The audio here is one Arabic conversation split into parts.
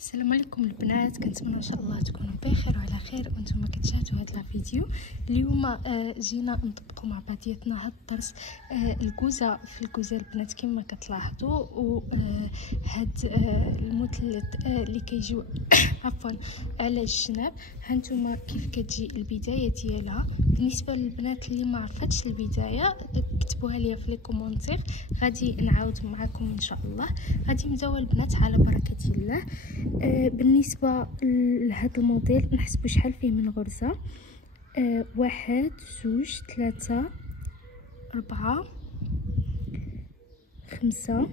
السلام عليكم البنات، كنتمنى ان شاء الله تكونوا بخير وعلى خير وانتم كتشاهدوا هذا الفيديو. اليوم جينا نطبقوا مع بعضياتنا هذا الدرس الكوزه في الكوزه البنات كما كتلاحظوا. وهاد المثلث اللي كيجيو عفوا على الجناب، هانتوما كيف كتجي البدايه ديالها. بالنسبه للبنات اللي ما عرفتش البدايه كتبوها لي في لي كومونتير، غادي نعاود معكم ان شاء الله. غادي نبداو البنات على بركه الله. بالنسبه لهذا الموديل نحسبوا شحال فيه من غرزه. 1 2 3 4 5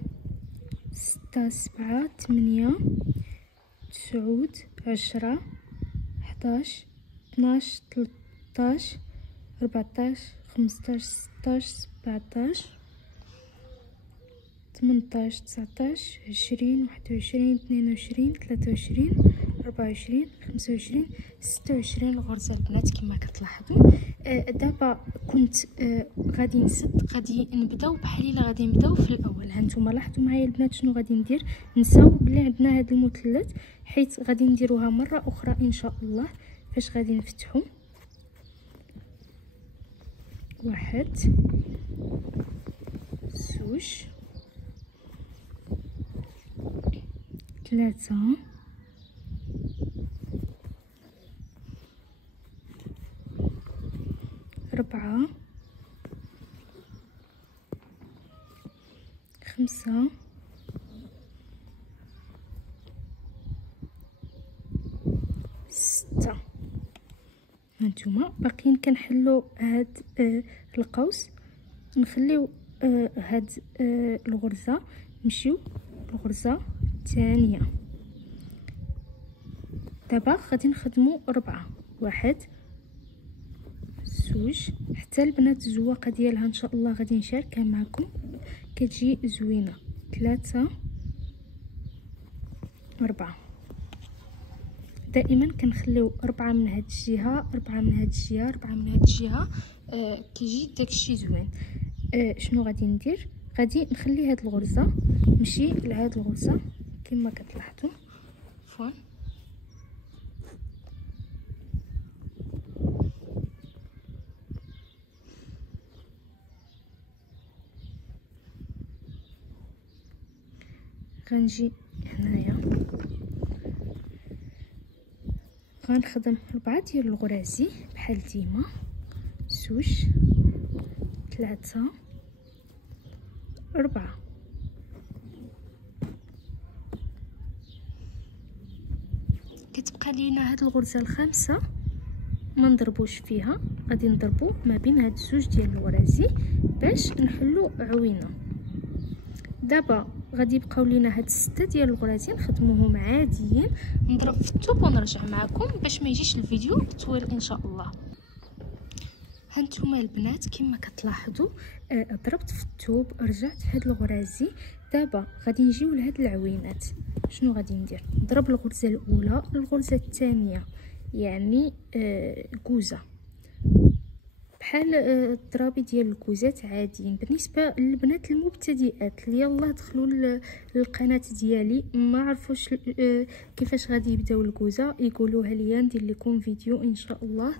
6 7 8 9 10 11 12 13 14 15 16 17 18 19 20 21 22 23 24 25 26 غرزه البنات كما كتلاحظوا. دابا كنت غادي نسد، غادي نبداو بحال الا غادي نبداو في الاول. هانتوما لاحظوا معايا البنات شنو غادي ندير. نساو بلي عندنا هذا المثلث، حيت غادي نديروها مره اخرى ان شاء الله. فاش غادي نفتحوا 1 2 3 4 5 6. هانتوما باقيين كنحلو هاد القوس، نخليو هاد الغرزه، نمشيو الغرزه الثانيه. دابا غادي نخدمو 4 1 2 حتى البنات الزواقه ديالها ان شاء الله غادي نشاركها معكم، كتجي زوينه. 3 4 دائما كنخليو 4 من هاد الجهه، 4 من هاد الجهه، 4 من هاد الجهه. كيجي داكشي زوين. شنو غادي ندير؟ غادي نخلي هاد الغرزه نمشي لهاد الغرزه كما كتلاحظوا عفوا. غنجي هنايا غنخدم 4 ديال الغرازي بحال ديما. 2 3 4 كتبقى لينا هاد الغرزه الخامسه ما نضربوش فيها، غادي نضربو ما بين هاد الزوج ديال الغرازي باش نحلو عوينه. دابا غادي يبقاو لينا هاد 6 ديال الغرازي نخدموهم عاديين. نضرب في الثوب ونرجع معكم باش ما يجيش الفيديو طويل ان شاء الله. هانتوما البنات كما كتلاحظوا ضربت في الثوب، رجعت في هاد الغرازي. دابا غادي نجيو لهاد العوينات. شنو غادي ندير؟ نضرب الغرزه الاولى الغرزه الثانيه، يعني كوزه بحال الضرابي ديال الكوزات عاديين. بالنسبه للبنات المبتدئات اللي يلاه دخلوا للقناه ديالي ما عرفوش كيفاش غادي يبداو الكوزه، يقولوها ليا ندير لكم فيديو ان شاء الله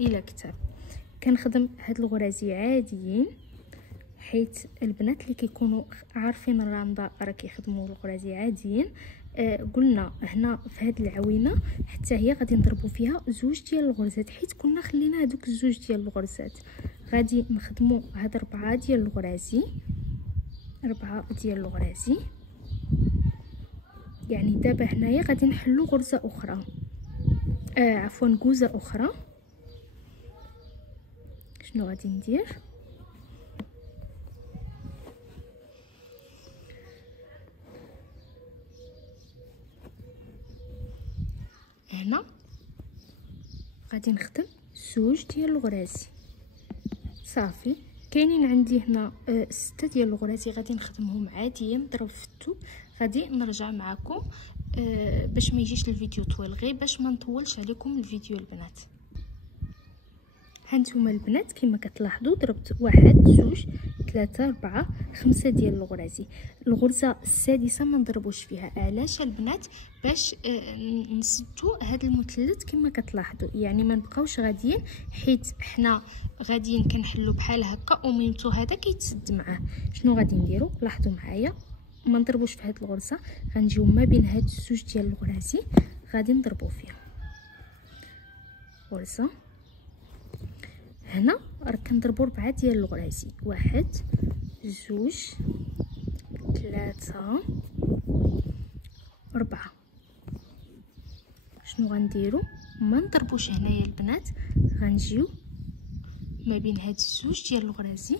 الى كتاب. كنخدم هاد الغرازي عاديين، حيت البنات اللي كيكونوا عارفين الرامضه راه كيخدموا الغرازي عاديين. قلنا هنا في هاد العوينه حتى هي غادي نضربوا فيها 2 ديال الغرزات، حيت كنا خلينا هذوك 2 ديال الغرزات. غادي نخدموا هاد 4 ديال الغرازي، 4 ديال الغرازي. يعني دابا هنايا غادي نحلو غرزه اخرى، عفوا كوزه اخرى. شنو غادي ندير؟ هنا غادي نخدم 2 ديال الغرازي صافي. كاينين عندي هنا 6 ديال الغرازي غادي نخدمهم عاديا. نضرب في الثوب، غادي نرجع معكم باش ما يجيش الفيديو طويل، غير باش ما نطولش عليكم الفيديو البنات. هانتوما البنات كما كتلاحظوا ضربت 1 2 3 4 5 ديال الغرازي. الغرزه السادسه ما نضربوش فيها. علاش البنات؟ باش نسدوا هذا المثلث كما كتلاحظوا، يعني ما نبقاوش غاديين، حيت حنا غاديين كنحلوا بحال هكا وميمتو هذا كيتسد معاه. شنو غادي نديروا؟ لاحظوا معايا، ما نضربوش في هذه الغرزه، غنجيو ما بين هاد الزوج ديال الغرازي غادي نضربوا فيهم غرزه. هنا راه كنضربوا 4 ديال الغرازي، 1 2 3 4. شنو غنديروا؟ ما نضربوش هنايا البنات، غنجيو ما بين هاد الزوج ديال الغرازي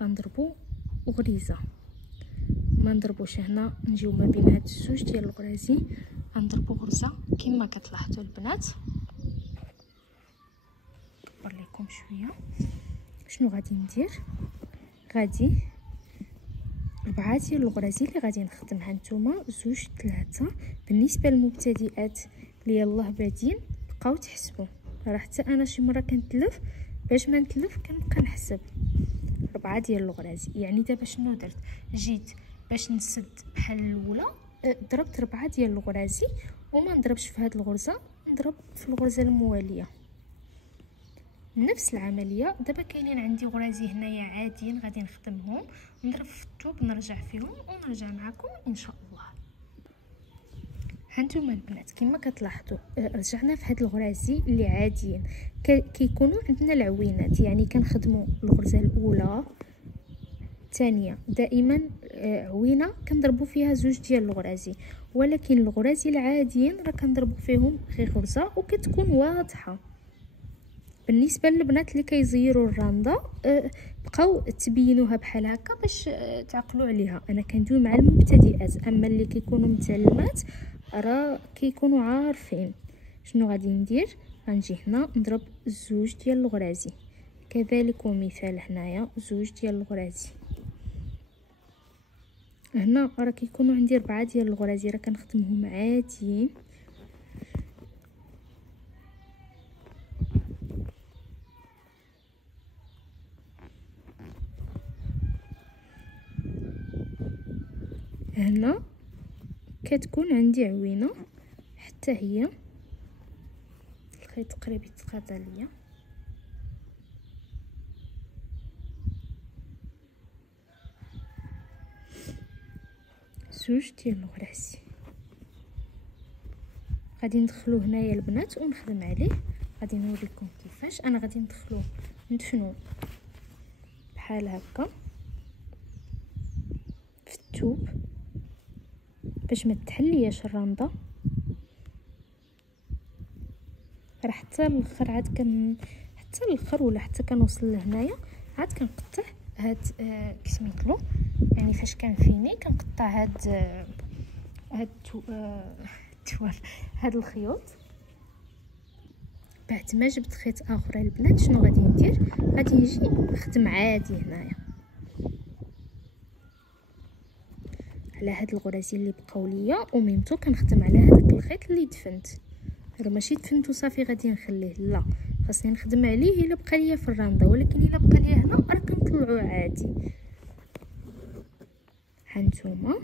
غنضربوا غريزه. ما نضربوش هنا، نجيو ما بين هاد الزوج ديال الغرازي غنضربوا غرزه كما كتلاحظوا البنات. نكبر لكم شويه. شنو غادي ندير؟ غادي 4 ديال الغرازي اللي غادي نخدمها. نتوما 2 3. بالنسبه للمبتدئات اللي يلاه بادين بقاو تحسبوا، راه حتى انا شي مره كنتلف، باش ما نتلف كنبقى نحسب. 4 ديال الغرازي، يعني دابا شنو درت؟ جيت باش نسد بحال الاولى ضربت 4 ديال الغرازي وما نضربش في هذه الغرزه، نضرب في الغرزه المواليه. نفس العمليه. دابا كاينين عندي غرازي هنايا عاديين غادي نخدمهم، نضرب في الثوب، نرجع فيهم ونرجع معكم ان شاء الله. هانتوما البنات كما كتلاحظوا رجعنا في هاد الغرازي اللي عاديين كيكونوا عندنا العوينات، يعني كنخدموا الغرزه الاولى الثانيه دائما عوينه كنضربوا فيها 2 ديال الغرازي، ولكن الغرازي العاديين راه كنضربوا فيهم غير غرزه وكتكون واضحه. بالنسبه للبنات اللي كيزيروا الرانده بقاو تبينوها بحال هكا باش تعقلوا عليها. انا كندوي مع المبتدئات، اما اللي كيكونوا متعلمات راه كيكونوا عارفين. شنو غادي ندير؟ غنجي هنا نضرب 2 ديال الغرازي، كذلك ومثال هنايا 2 ديال الغرازي. هنا راه كيكونوا عندي 4 ديال الغرازي راه كنخدمهم عاديين. هنا كتكون عندي عوينه حتى هي، الخيط قريب يتقاطع ليا. زوج ديال الغرازي غادي ندخلو هنايا البنات ونخدم عليه. غادي نوريكم كيفاش. انا غادي ندفنو بحال هكا في الثوب باش ما تحلياش الرنده. راه حتى الاخر عاد حتى الاخر ولا حتى كنوصل لهنايا عاد كنقطع هاد كسميتلو، يعني فاش كنفيني كنقطع هاد الخيوط. بعد ما جبت خيط اخر البنات شنو غادي ندير؟ غادي نجي نخدم عادي هنايا على هاد الغرازي اللي بقاو ليا، وميمتو كنخدم على هذاك الخيط اللي دفنت. راه ماشي دفنتو صافي غادي نخليه، لا، خاصني نخدم عليه الا بقى ليا في الرانده، ولكن الا بقى ليا هنا راه كنطلعو عادي. هانتوما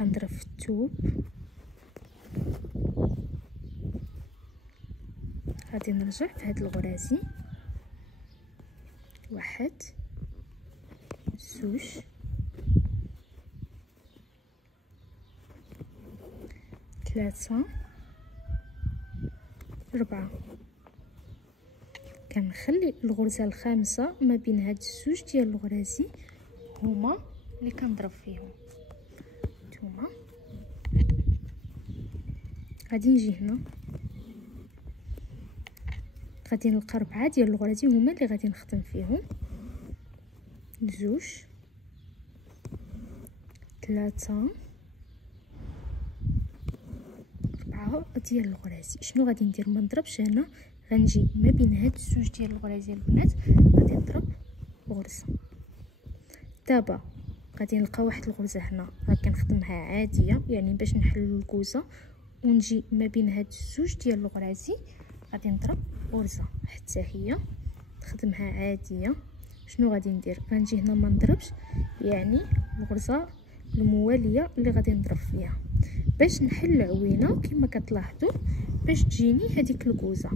غنضرب في الثوب، غادي نرجع في هاد الغرازي 1 2 3 4. كنخلي الغرزه الخامسه ما بين هاد الزوج ديال الغرازي هما اللي كنضرب فيهم. نتوما غادي نجي هنا غادي نلقى 4 ديال الغرازي هما اللي غادي نخدم فيهم. 2 3 4 ديال الغرازي. شنو غادي ندير؟ ما نضربش هنا، غنجي ما بين هاد الزوج ديال الغرازي البنات غادي نضرب غرزه. دابا غادي نلقى واحد الغرزه هنا راه كنخدمها عاديه، يعني باش نحلو الكوزه ونجي ما بين هاد الزوج ديال الغرازي غادي نضرب غرزه حتى هي نخدمها عاديه. شنو غادي ندير؟ غنجي هنا ما نضربش، يعني الغرزه المواليه اللي غادي نضرب فيها باش نحل العوينه كما كتلاحظوا باش تجيني هذيك الكوزه.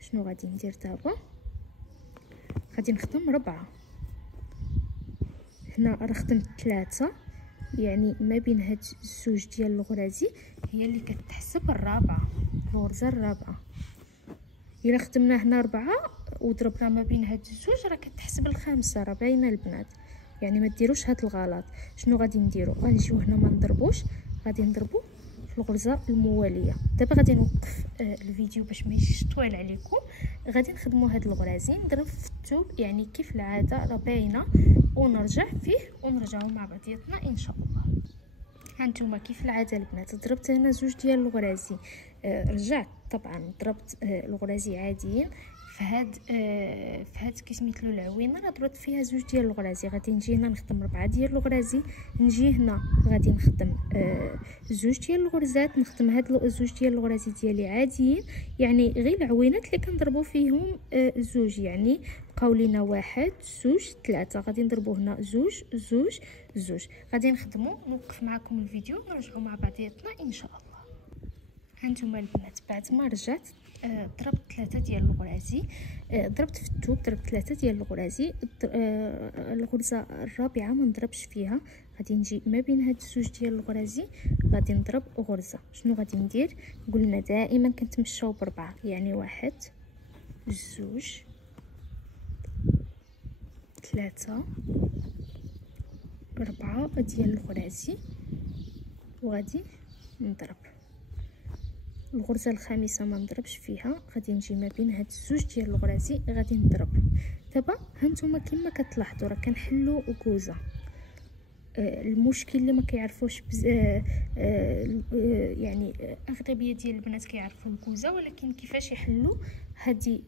شنو غادي ندير دابا؟ غادي نخدم 4. هنا راه خدمت 3، يعني ما بين هاد الزوج ديال الغرازي هي اللي كتحسب الرابعه، الغرزه الرابعه. الا خدمنا هنا 4 وضربنا ما بين هاد الزوج راه كتحسب الخامسه، راه باينه البنات، يعني ما ديروش هاد الغلط. شنو غادي نديرو؟ غنجيو هنا ما نضربوش، غادي نضربو في الغرزه المواليه. دابا غادي نوقف الفيديو باش ما يجيش طويل عليكم. غادي نخدموا هاد الغرازي نضرب في الثوب يعني كيف العاده راه باينه، ونرجع فيه ونرجعوا مع بعضياتنا ان شاء الله. هانتوما كيف العاده البنات ضربت هنا زوج ديال الغرازي، رجعت طبعا ضربت الغرازي عاديين في هاد كيسميتلو العوينه راه ضربت فيها زوج ديال الغرازي. غادي نجي هنا نخدم 4 ديال الغرازي، نجي هنا غادي نخدم زوج ديال الغرزات، نخدم هاد زوج ديال الغرازي ديالي عاديين، يعني غير العوينات اللي كنضربوا فيهم زوج، يعني بقاو لينا 1 2 3 غادي نضربوا هنا زوج زوج زوج. غادي نخدموا نوقف معكم الفيديو ونرجعوا مع بعضياتنا ان شاء الله. هانتوما البنات بعد ما رجعت ضربت 3 ديال الغرازي، ضربت في الثوب ضربت 3 ديال الغرازي. الغرزه الرابعه ما نضربش فيها، غادي نجي ما بين هاد الزوج ديال الغرازي غادي نضرب غرزه. شنو غادي ندير؟ قلنا دائما كنتمشاو ب4، يعني 1 2 3 4 ديال الغرازي وغادي نضرب. الغرزه الخامسه ما نضربش فيها، غادي نجي ما بين هاد الزوج ديال الغرازي غادي نضرب. دابا هانتوما كما كتلاحظوا راه كنحلوا كوزه. المشكل اللي ما كيعرفوش يعني اغلبيه ديال البنات كيعرفوا الكوزه، ولكن كيفاش يحلوا هذه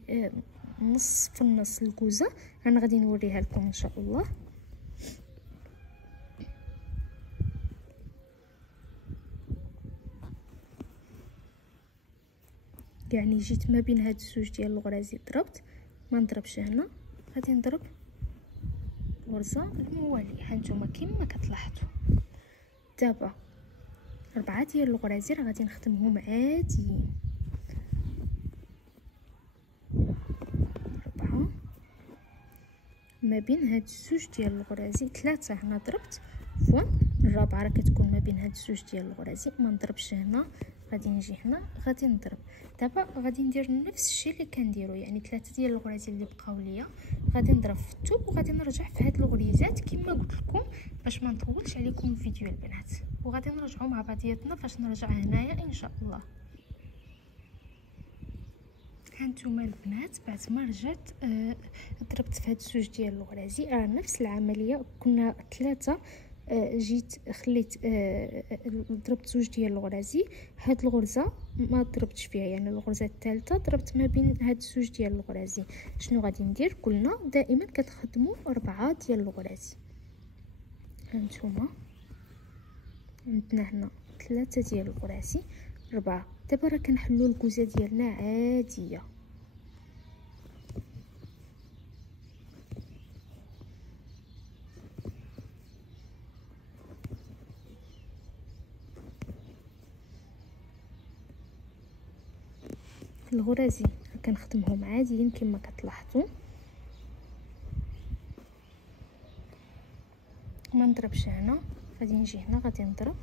نص في النص الكوزه انا غادي نوريها لكم ان شاء الله. يعني جيت ما بين هاد الزوج ديال الغرازي ضربت، ما نضربش هنا، غادي نضرب الغرزه المواليه. هانتوما كما كتلاحظوا دابا 4 ديال الغرازي راه غادي نخدمهم عاديين. 4 ما بين هاد الزوج ديال الغرازي، 3 هنا ضربت، عفوا الرابعه راه كتكون ما بين هاد الزوج ديال الغرازي، ما نضربش هنا، غادي نجي هنا غادي نضرب. دابا غادي ندير نفس الشيء اللي كنديروا، يعني 3 ديال الغرازي اللي بقاو ليا غادي نضرب في الثوب وغادي نرجع في هاد الغريزات كما قلت لكم باش ما نطولش عليكم الفيديو البنات، وغادي نرجعوا مع بعضياتنا فاش نرجع هنايا ان شاء الله. هانتوما البنات بعد ما رجعت ضربت في هاد الزوج ديال الغرازي، نفس العمليه كنا 3 جيت خليت ضربت زوج ديال الغرازي. هاد الغرزه ما ضربتش فيها، يعني الغرزه الثالثه ضربت ما بين هاد الزوج ديال الغرازي. شنو غادي ندير؟ قلنا دائما كتخدموا 4 ديال الغرازي. هانتوما عندنا هنا 3 ديال الغرازي 4. دابا راه كنحلوا الكوزه ديالنا عاديه. الغرازي كنخدمهم عاديين كما كتلاحظوا، ما نضربش هنا، غادي نجي هنا غادي نضرب.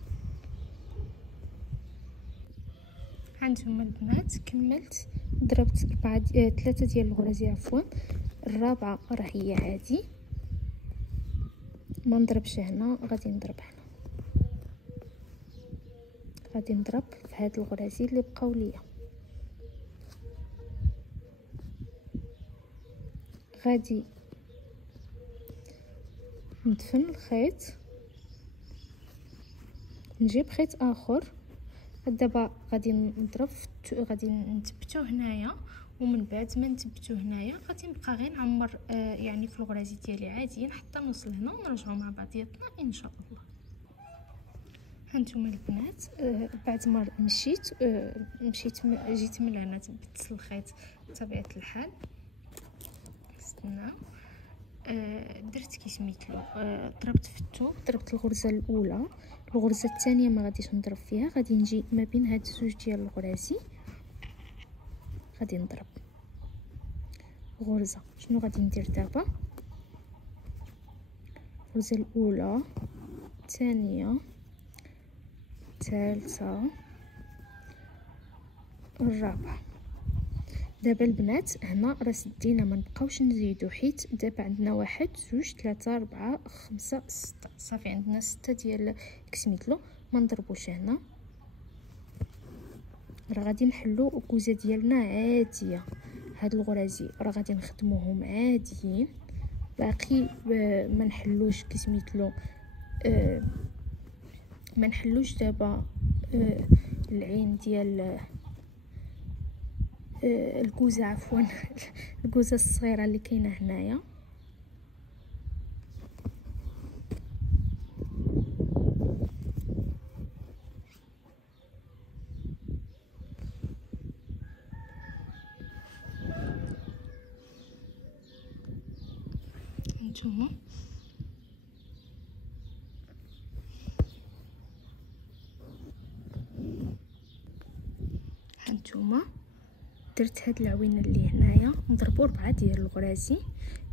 هانتوما البنات كملت ضربت 3 ديال الغرازي، عفوا الرابعه راه هي عادي، ما نضربش هنا، غادي نضرب هنا، غادي نضرب في هاد الغرازي اللي بقاو ليا. غادي ندفن الخيط، نجيب خيط اخر، دابا غادي نضرب غادي نثبتو هنايا، ومن بعد ما نثبتو هنايا غادي نبقى غير نعمر يعني في الغرازي ديالي عاديين حتى نوصل هنا ونرجعو مع بعضياتنا ان شاء الله. هانتوما البنات بعد ما مشيت جيت من هنا ثبت الخيط بطبيعه الحال. استناو درت كي سميتلو ضربت في الثوب، ضربت الغرزه الاولى، الغرزه الثانيه ما غاديش نضرب فيها، غادي نجي ما بين هاد الزوج ديال الغرازي غادي نضرب غرزه. شنو غادي ندير دابا؟ الغرزه الاولى، الثانيه، الثالثه، الرابعه. دابا البنات هنا راه سدينا، ما نبقاوش نزيدو، حيت دابا عندنا 1 2 3 4 5 6 صافي عندنا 6 ديال كسميتلو. ما نضربوش هنا، راه غادي نحلو الكوزه ديالنا عاديه. هاد الغرازي راه غادي نخدموهم عاديين، باقي ما نحلوش كسميتلو ما نحلوش دابا العين ديال الكوزه، عفوا الكوزه الصغيره اللي كاينه هنايا. هانتوما درت هاد العوينه اللي هنايا نضربوا 4 ديال الغرازي.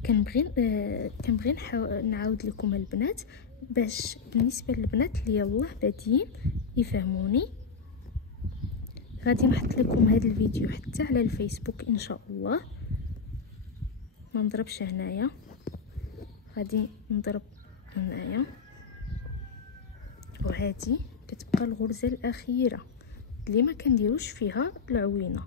كنبغي نعاود لكم البنات باش بالنسبه للبنات اللي يلاه بادين يفهموني. غادي نحط لكم هذا الفيديو حتى على الفيسبوك ان شاء الله. ما نضربش هنايا، غادي نضرب هنايا، وهذه كتبقى الغرزه الاخيره اللي ما كنديروش فيها العوينه.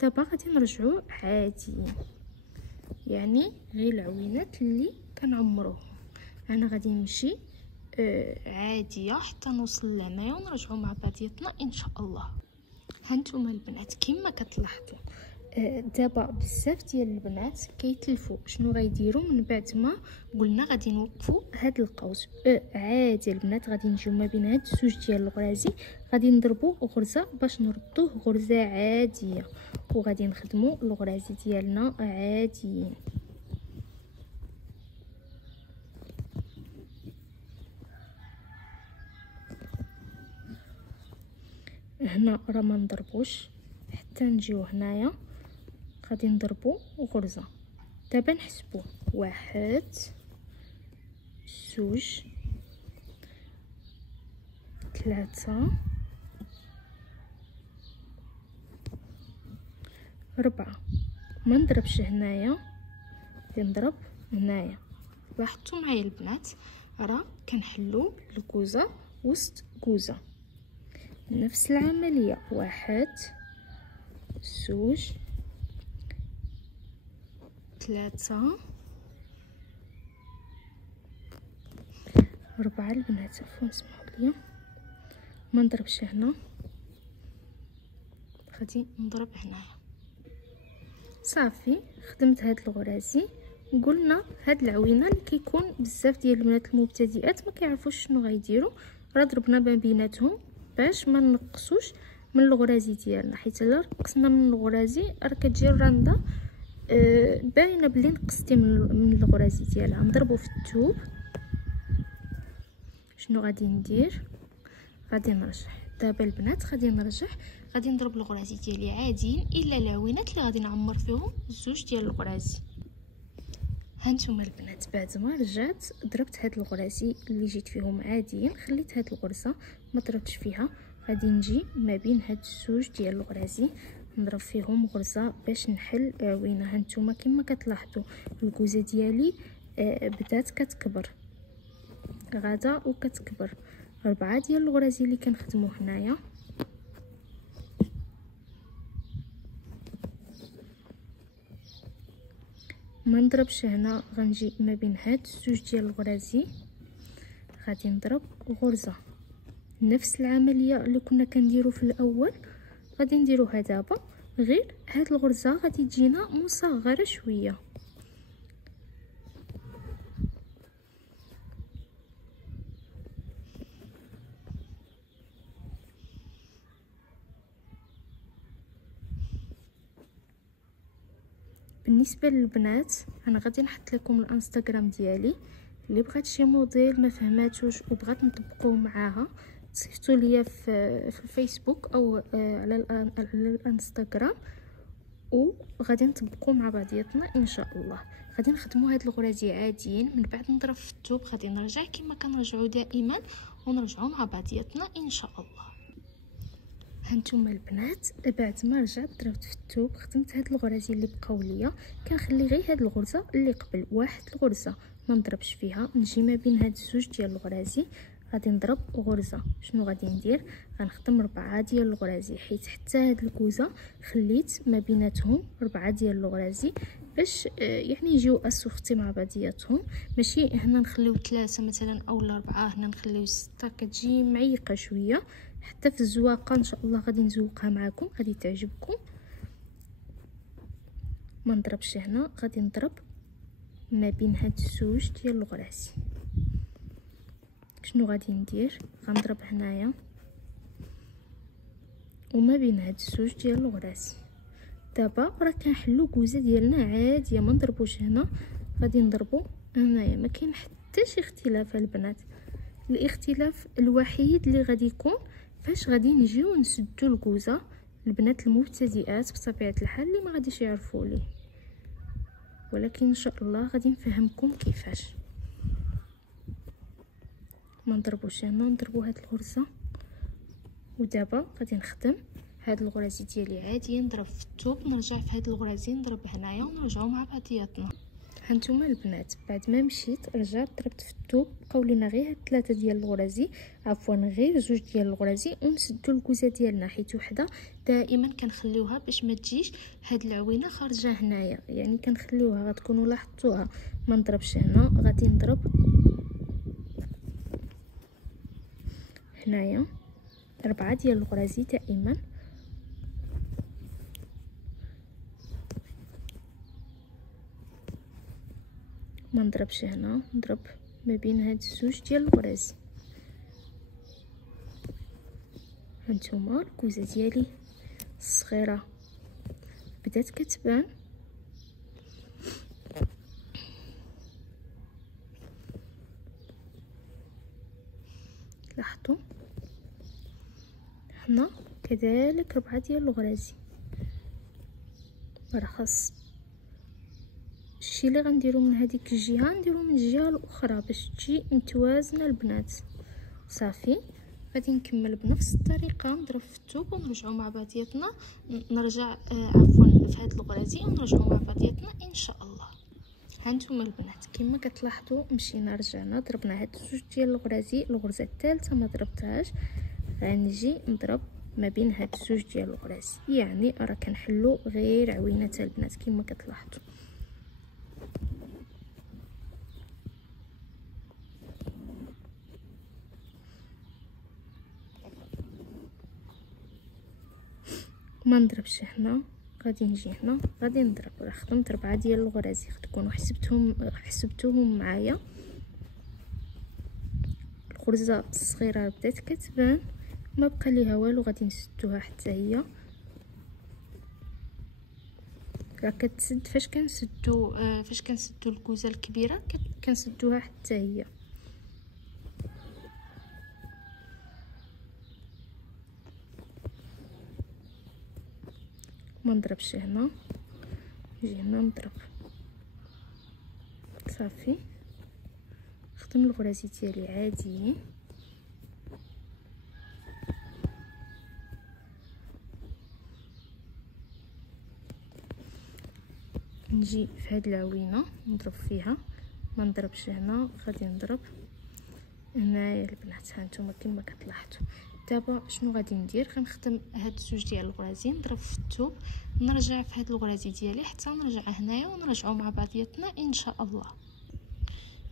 دابا غادي نرجعو عاديين، يعني غير العوينات اللي كنعمروهم. انا غادي نمشي عاديه حتى نوصل لهنايا ونرجعو مع بعضياتنا ان شاء الله. هانتوما البنات كما كتلاحظوا دابا بزاف ديال البنات كيتلفوا شنو غيديروا من بعد ما قلنا غادي نوقفوا هاد القوس. عادي البنات غادي نجيو ما بين هاد الزوج ديال الغرازي غادي نضربوا غرزه باش نردوه غرزه عاديه، وغادي نخدموا الغرازي ديالنا عاديين. هنا راه ما نضربوش حتى نجيو هنايا غادي نضربو غرزه. دابا نحسبو 1 2 3 4. ما نضربش هنايا، نضرب هنايا. لاحظتوا معايا البنات راه كنحلو الكوزه وسط كوزه، نفس العمليه. 1 2 3 4. البنات عفوا اسمحوا لي، ما نضربش هنا، غادي نضرب هنايا. صافي خدمت هاد الغرازي. قلنا هاد العوينه اللي كيكون بزاف ديال البنات المبتدئات ما كيعرفوش شنو غيديروا، راه ضربنا ما بيناتهم باش ما نقصوش من الغرازي ديالنا، حيت الا نقصنا من الغرازي راه كتجي الرنده باينه بلي نقصتي من الغرازي ديالها. نضربو في الثوب. شنو غادي ندير؟ غادي نرجع دابا البنات، غادي نضرب الغرازي ديالي عاديين الا العوينات اللي غادي نعمر فيهم الزوج ديال الغرازي. هانتوما البنات بعد ما رجعت ضربت هاد الغرازي اللي جيت فيهم عاديين، خليت هاد الغرزه ما ضربتش فيها. غادي نجي ما بين هاد الزوج ديال الغرازي نضرب فيهم غرزه باش نحل عوينه. هانتوما كما كتلاحظوا الكوزه ديالي بدات كتكبر غادا وكتكبر. 4 ديال الغرازي اللي كنخدموا هنايا. ما نضربش هنا، غنجي ما بين هاد الزوج ديال الغرازي غادي نضرب غرزة، نفس العملية اللي كنا كنديرو في الاول غادي نديروها دابا، غير هاد الغرزة غادي تجينا مصغرة شوية. بالنسبه للبنات انا غادي نحط لكم الانستغرام ديالي، اللي بغات شي موديل ما فهماتوش وبغات نطبقوه معاها صيفطوا ليا في الفيسبوك او على الانستغرام، وغادي نطبقوا مع بعضياتنا ان شاء الله. غادي نخدموا هاد الغرازي عاديين، من بعد نضرب في الثوب غادي نرجع كما كنرجعوا دائما ونرجعوا مع بعضياتنا ان شاء الله. هانتوما البنات بعد ما رجعت ضربت في الثوب خدمت هاد الغرازي اللي بقاو ليا، كنخلي غير هاد الغرزه اللي قبل واحد الغرزه ما نضربش فيها، نجي ما بين هاد الزوج ديال الغرازي غادي نضرب غرزه. شنو غادي ندير؟ غنخدم 4 ديال الغرازي، حيت حتى هاد الكوزه خليت ما بيناتهم 4 ديال الغرازي باش يعني يجيو اسوختي مع بعضياتهم، ماشي هنا نخليو 3 مثلا اولا 4، هنا نخليو 6 كتجي معيقه شويه. حتى في الزواقه ان شاء الله غادي نزوقها معكم غادي تعجبكم. ما نضربش هنا، غادي نضرب ما بين هاد الزوج ديال الغرازي. شنو غادي ندير؟ غنضرب هنايا وما بين هاد الزوج ديال الغرازي. دابا راه كنحلو كوزه ديالنا عاديه، ما نضربوش هنا، غادي نضربو هنايا. ما كاين حتى شي اختلاف البنات، الاختلاف الوحيد اللي غادي يكون فاش غادي نجيو نسدو الكوزه. البنات المبتدئات بطبيعه الحال اللي ما غاديش يعرفوا ليه، ولكن ان شاء الله غادي نفهمكم كيفاش. ما نضربوش هنا، نضربو هاد الغرزه. ودابا غادي نخدم هاد الغرازي ديالي عادي، نضرب في الثوب نرجع في هاد الغرازي نضرب هنايا ونرجعوا مع بعضياتنا. هانتوما البنات بعد ما مشيت رجعت ضربت في الثوب، بقاو لينا غير هاد 3 ديال الغرازي، عفوا غير 2 ديال الغرازي، ونسدو الكوزه ديالنا، حيت وحده دائما كنخليوها باش ما تجيش هاد العوينه خارجه هنايا، يعني كنخليوها غتكونوا لاحظتوها. ما نضربش هنا، غادي نضرب هنايا 4 ديال الغرازي دائما. ما نضربش هنا، نضرب ما بين هاد الزوج ديال الغرازي. هانتوما الكوزه ديالي الصغيره بدات كتبان، لاحظتوا هنا كذلك 4 ديال الغرازي. راه خاص الشيء اللي غنديرو من هذيك الجهه نديرو من الجهه الاخرى باش تجي متوازنه البنات. صافي غادي نكمل بنفس الطريقه، نضرب في الثوب ونرجعوا مع بعضياتنا، نرجع عفوا في هاد الغرازي ونرجعوا مع بعضياتنا ان شاء الله. هانتوما البنات كما كتلاحظوا مشينا رجعنا ضربنا هاد 2 ديال الغرازي. الغرزه الثالثه ما ضربتهاش، غنجي نضرب ما بين هاد 2 ديال الغرازي، يعني راه كنحلو غير عوينه البنات كما كتلاحظوا. ما نضربش هنا، غادي نجي هنا غادي نضرب. راه خدمت 4 ديال الغرازي، تكونوا حسبتوهم معايا. الغرزه الصغيره بدات كتبان، ما بقى ليها والو، غادي نسدوها حتى هي. راه كتسد فاش كنسدو الكوزه الكبيره كنسدوها حتى هي. ما نضربش هنا، نجي هنا نضرب. صافي نخدم الغرازي ديالي عادي. نجي في هاد العوينه نضرب فيها، ما نضربش هنا، غادي نضرب هنايا البنات. هانتوما كما كتلاحظوا. دابا شنو غادي ندير؟ غنخدم هاد 2 ديال الغرازي، نضرب في الثوب، نرجع في هاد الغرازي ديالي حتى نرجع هنايا ونرجعوا مع بعضياتنا ان شاء الله.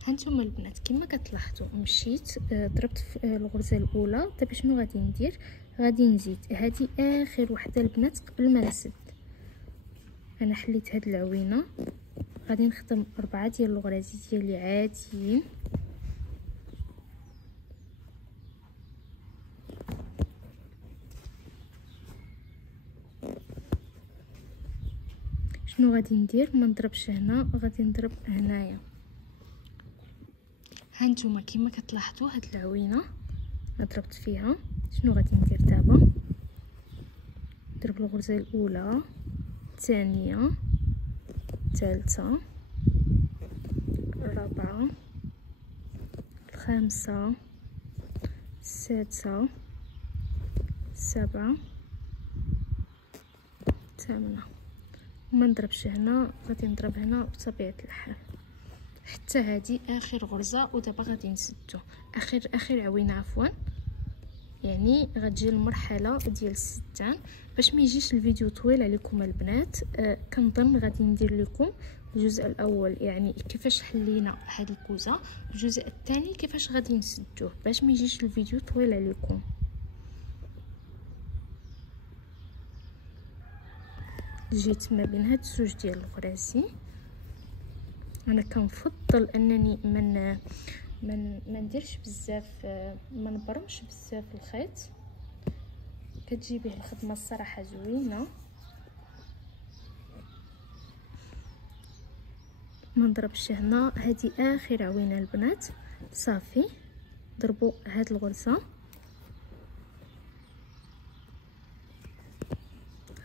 هانتوما البنات كما كتلاحظوا مشيت ضربت في الغرزه الاولى. دابا شنو غادي ندير؟ غادي نزيد هذه اخر وحده البنات قبل ما نسد. انا حليت هاد العوينه، غادي نخدم 4 ديال الغرازي ديالي عاديين. شنو غادي ندير؟ ما نضربش هنا، غادي نضرب هنايا. هانتوما كما كتلاحظوا هاد العوينه ضربت فيها. شنو غادي ندير دابا؟ نضرب الغرزه الاولى، الثانيه، الثالثه، الرابعه، الخامسه، السادسه، السابعه، الثامنه. ما نضربش هنا، غادي نضرب هنا بطبيعه الحال حتى هذه اخر غرزه. ودابا غادي نسدو اخر عوينه عفوا، يعني غتجي المرحله ديال السدان. باش ما يجيش الفيديو طويل عليكم البنات، كنظن غادي ندير لكم الجزء الاول يعني كيفاش حلينا هاد الكوزه، الجزء الثاني كيفاش غادي نسدوه، باش ما يجيش الفيديو طويل عليكم. جيت ما بين هاد الزوج ديال الغرازي. انا كنفضل انني ما نديرش بزاف، ما نبرمش بزاف الخيط، كتجي به الخدمه الصراحه زوينه. ما نضربش هنا، هذه اخر عوينه البنات. صافي ضربوا هاد الغرزه،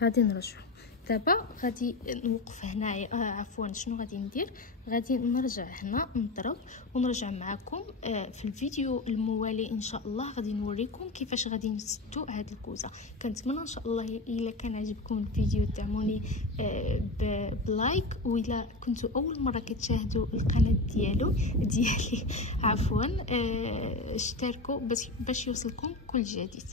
غادي نرجعوا. دابا غادي نوقف هنايا. عفوا شنو غادي ندير؟ غادي نرجع هنا نضرب ونرجع معكم في الفيديو الموالي ان شاء الله. غادي نوريكم كيفاش غادي نسدو هاد الكوزه. كنتمنى ان شاء الله الا كان عجبكم الفيديو دعموني بلايك، والا كنتوا اول مره كتشاهدوا القناه ديالي عفوا اشتركوا باش يوصلكم كل جديد.